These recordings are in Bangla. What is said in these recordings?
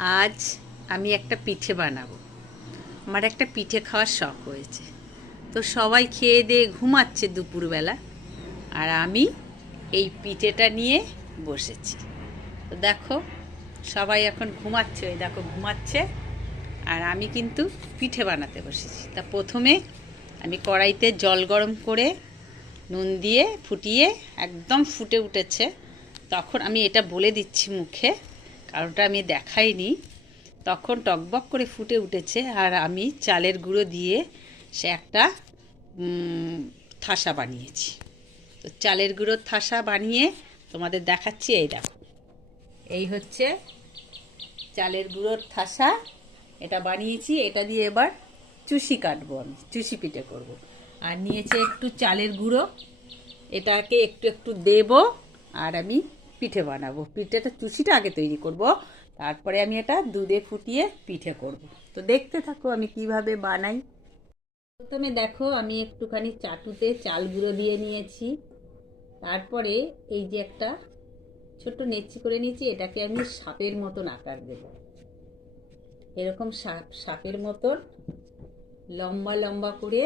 আজ আমি একটা পিঠে বানাবো। আমার একটা পিঠে খাওয়ার শখ হয়েছে। তো সবাই খেয়ে দিয়ে ঘুমাচ্ছে দুপুরবেলা, আর আমি এই পিঠেটা নিয়ে বসেছি। তো দেখো, সবাই এখন ঘুমাচ্ছে, ওই দেখো ঘুমাচ্ছে, আর আমি কিন্তু পিঠে বানাতে বসেছি। তা প্রথমে আমি কড়াইতে জল গরম করে নুন দিয়ে ফুটিয়ে একদম ফুটে উঠেছে, তখন আমি এটা বলে দিচ্ছি মুখে, কারণটা আমি দেখাইনি। তখন টকবক করে ফুটে উঠেছে, আর আমি চালের গুঁড়ো দিয়ে সে একটা থাসা বানিয়েছি। তো চালের গুঁড়োর থাসা বানিয়ে তোমাদের দেখাচ্ছি। এই দেখো, এই হচ্ছে চালের গুঁড়োর থাসা, এটা বানিয়েছি। এটা দিয়ে এবার চুষি কাটবো, আমি চুষি পিঠে করব। আর নিয়েছি একটু চালের গুঁড়ো, এটাকে একটু একটু দেব, আর আমি পিঠে বানাবো। পিঠেটা চুষিটা আগে তৈরি করব, তারপরে আমি এটা দুধে ফুটিয়ে পিঠে করব। তো দেখতে থাকো আমি কিভাবে বানাই। প্রথমে দেখো, আমি একটুখানি চাটুতে চাল গুঁড়ো দিয়ে নিয়েছি। তারপরে এই যে একটা ছোট্ট নেচি করে নিয়েছি, এটাকে আমি সাপের মতন আকার দেব। এরকম সাপের মতন লম্বা লম্বা করে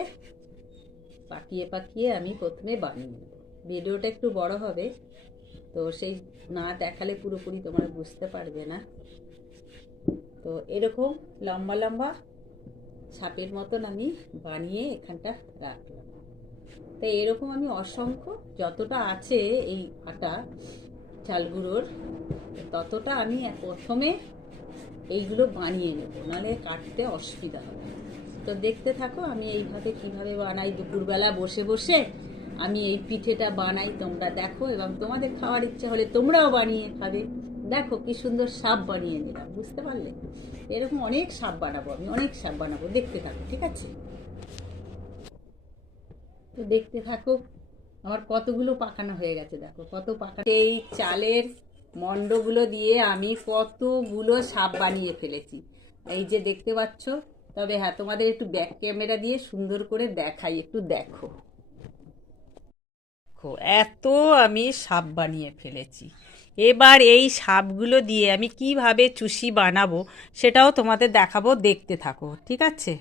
পাকিয়ে পাকিয়ে আমি প্রথমে বানিয়ে নেব। ভিডিওটা একটু বড় হবে, তো সেই না দেখালে পুরোপুরি তোমরা বুঝতে পারবে না। তো এরকম লম্বা লম্বা সাপের মতন আমি বানিয়ে এখানটা রাখলাম। তো এরকম আমি অসংখ্য যতটা আছে এই আটা চাল গুঁড়োর, ততটা আমি প্রথমে এইগুলো বানিয়ে নেব, নাহলে কাটতে অসুবিধা হবে। তো দেখতে থাকো আমি এইভাবে কিভাবে বানাই। দুপুরবেলা বসে বসে আমি এই পিঠেটা বানাই, তোমরা দেখো, এবং তোমাদের খাওয়ার ইচ্ছা হলে তোমরাও বানিয়ে খাবে। দেখো কি সুন্দর সাপ বানিয়ে নিলাম, বুঝতে পারলে? এরকম অনেক সাপ বানাবো, আমি অনেক সাপ বানাবো, দেখতে থাকো, ঠিক আছে? তো দেখতে থাকো আমার কতগুলো পাকানো হয়ে গেছে, দেখো কত পাকানো। এই চালের মন্ডগুলো দিয়ে আমি কতগুলো সাপ বানিয়ে ফেলেছি, এই যে দেখতে পাচ্ছ। তবে হ্যাঁ, তোমাদের একটু ব্যাক ক্যামেরা দিয়ে সুন্দর করে দেখাই, একটু দেখো। এত আমি সাপ বানিয়ে ফেলেছি। এবার এই সাপগুলো দিয়ে আমি কিভাবে চুষি বানাবো সেটাও তোমাদের দেখাবো, দেখতে থাকো, ঠিক আছে?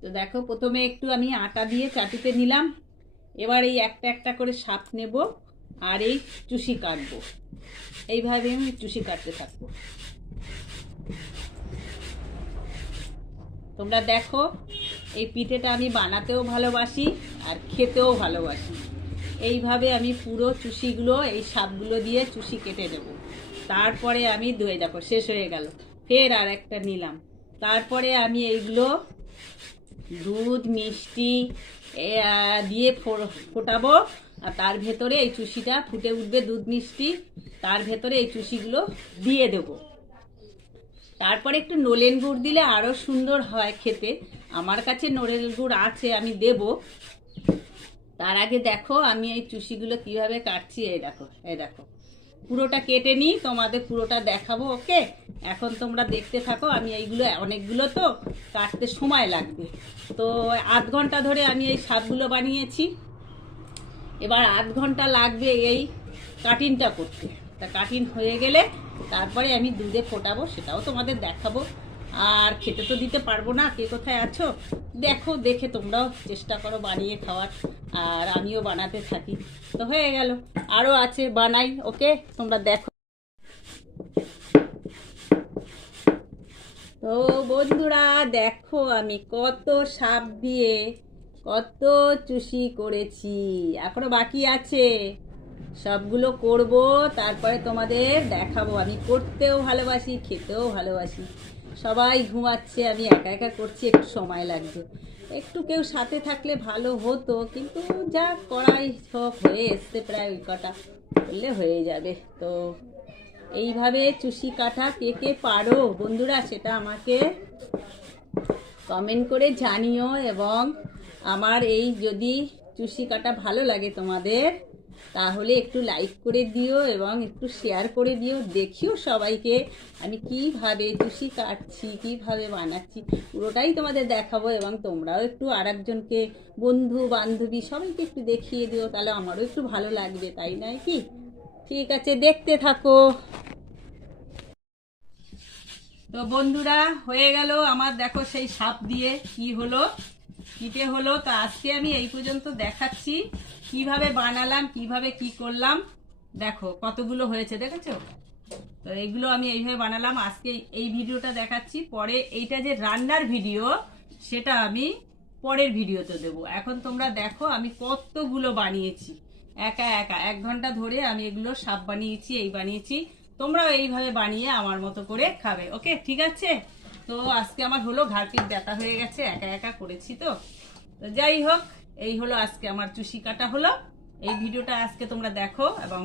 তো দেখো, প্রথমে একটু আমি আটা দিয়ে চাটুতে নিলাম। এবার এই একটা একটা করে সাপ নেব, আর এই চুষি কাটবো। এইভাবে আমি চুষি কাটতে থাকবো। তোমরা দেখো, এই পিঠেটা আমি বানাতেও ভালোবাসি আর খেতেও ভালোবাসি। এইভাবে আমি পুরো চুষিগুলো এই সাপগুলো দিয়ে চুষি কেটে দেবো। তারপরে আমি ধুয়ে, দেখো শেষ হয়ে গেল, ফের আর একটা নিলাম। তারপরে আমি এইগুলো দুধ মিষ্টি দিয়ে ফোটাবো, আর তার ভেতরে এই চুষিটা ফুটে উঠবে, দুধ মিষ্টি, তার ভেতরে এই চুষিগুলো দিয়ে দেবো। তারপরে একটু নলেন গুড় দিলে আরও সুন্দর হয় খেতে। আমার কাছে নলেন গুড় আছে, আমি দেব। তার আগে দেখো আমি এই চুষিগুলো কিভাবে কাটছি। এই দেখো, এই দেখো, পুরোটা কেটে নিই, তোমাদের পুরোটা দেখাবো। ওকে, এখন তোমরা দেখতে থাকো। আমি এইগুলো অনেকগুলো তো কাটতে সময় লাগবে। তো আধ ঘন্টা ধরে আমি এই সাপগুলো বানিয়েছি। এবার আধ ঘন্টা লাগবে এই কাটিংটা করতে। তা কাটিং হয়ে গেলে তারপরে আমি দুধে ফোটাবো, সেটাও তোমাদের দেখাবো। আর খেতে তো দিতে পারবো না, কে কোথায় আছো দেখো, দেখে তোমরাও চেষ্টা করো বানিয়ে খাওয়ার, আর আমিও বানাতে থাকি। তো হয়ে গেল, আরও আছে, বানাই। ওকে, তোমরা দেখো। তো বন্ধুরা দেখো, আমি কত সাপ দিয়ে কত চুষি করেছি, এখনো বাকি আছে। সবগুলো করব, তারপরে তোমাদের দেখাবো। আমি করতেও ভালোবাসি, খেতেও ভালোবাসি। সবাই ঘুমাচ্ছে, আমি একা একা করছি, একটু সময় লাগবে। একটু কেউ সাথে থাকলে ভালো হতো, কিন্তু যা করাই সব হয়ে এসছে, প্রায় ওই কটা করলে হয়ে যাবে। তো এইভাবে চুষি কাটা কে কে পারো বন্ধুরা, সেটা আমাকে কমেন্ট করে জানিও। এবং আমার এই যদি চুষি কাটা ভালো লাগে তোমাদের, তাহলে একটু লাইক করে দিও এবং একটু শেয়ার করে দিও। দেখিও সবাইকে আমি কিভাবে চুষি কাটছি, কিভাবে বানাচ্ছি, পুরোটাই তোমাদের দেখাবো। এবং তোমরাও একটু আর একজনকে, বন্ধু বান্ধবী সবাইকে একটু দেখিয়ে দিও, তাহলে আমারও একটু ভালো লাগবে, তাই নয় কি? ঠিক আছে, দেখতে থাকো। তো বন্ধুরা হয়ে গেল আমার, দেখো সেই সাপ দিয়ে কি হলো, কিটে হলো। তো আজকে আমি এই পর্যন্ত দেখাচ্ছি কিভাবে বানালাম, কিভাবে কি করলাম। দেখো কতগুলো হয়েছে, দেখেছো? তো এইগুলো আমি এইভাবে বানালাম। আজকে এই ভিডিওটা দেখাচ্ছি, পরে এইটা যে রান্নার ভিডিও সেটা আমি পরের ভিডিওতে দেবো। এখন তোমরা দেখো আমি কতগুলো বানিয়েছি একা একা, 1 ঘন্টা ধরে আমি এগুলো সাপ বানিয়েছি, এই বানিয়েছি। তোমরাও এইভাবে বানিয়ে আমার মতো করে খাবে। ওকে, ঠিক আছে? তো আজকে আমার হলো ঘাড় পিঠ ব্যথা হয়ে গেছে, একা একা করেছি তো। তো যাই হোক, এই হলো আজকে আমার চুষি কাটা হলো। এই ভিডিওটা আজকে তোমরা দেখো এবং